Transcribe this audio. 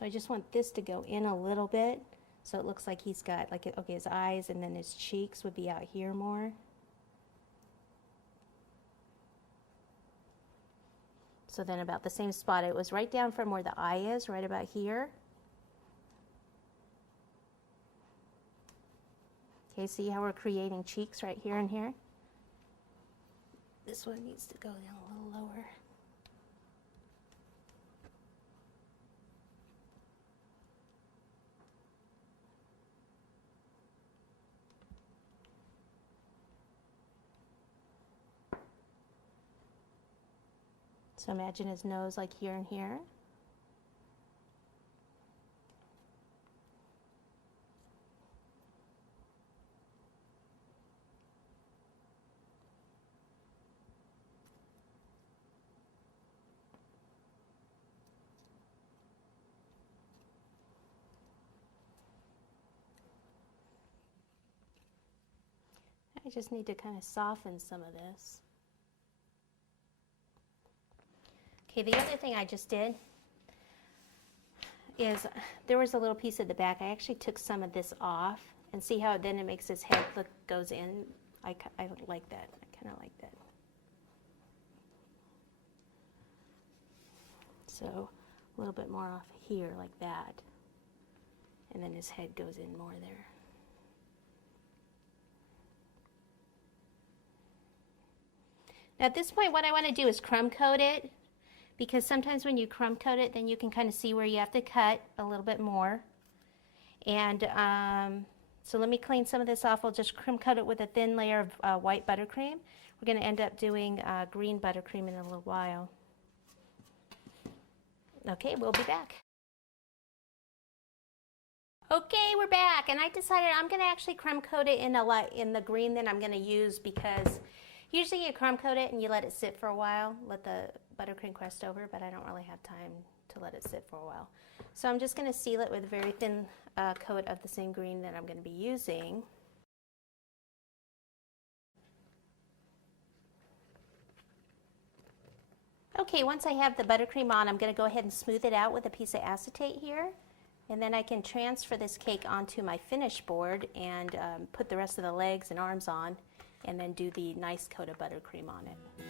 So I just want this to go in a little bit so it looks like he's got, like, okay, his eyes and then his cheeks would be out here more. So then about the same spot, it was right down from where the eye is, right about here. Okay, see how we're creating cheeks right here and here? This one needs to go down a little lower. So imagine his nose like here and here. I just need to kind of soften some of this. Okay, the other thing I just did is there was a little piece at the back. I actually took some of this off, and see how then it makes his head look, goes in. I like that. I kind of like that. So a little bit more off here like that, and then his head goes in more there. Now at this point what I want to do is crumb coat it, because sometimes when you crumb coat it, then you can kind of see where you have to cut a little bit more. And so let me clean some of this off. I'll just crumb coat it with a thin layer of white buttercream. We're going to end up doing green buttercream in a little while. Okay, we'll be back. Okay, we're back, and I decided I'm going to actually crumb coat it in the green that I'm going to use, because usually you crumb coat it and you let it sit for a while, let the buttercream crust over, but I don't really have time to let it sit for a while. So I'm just going to seal it with a very thin coat of the same green that I'm going to be using. Okay, once I have the buttercream on, I'm going to go ahead and smooth it out with a piece of acetate here. And then I can transfer this cake onto my finish board and put the rest of the legs and arms on, and then do the nice coat of buttercream on it.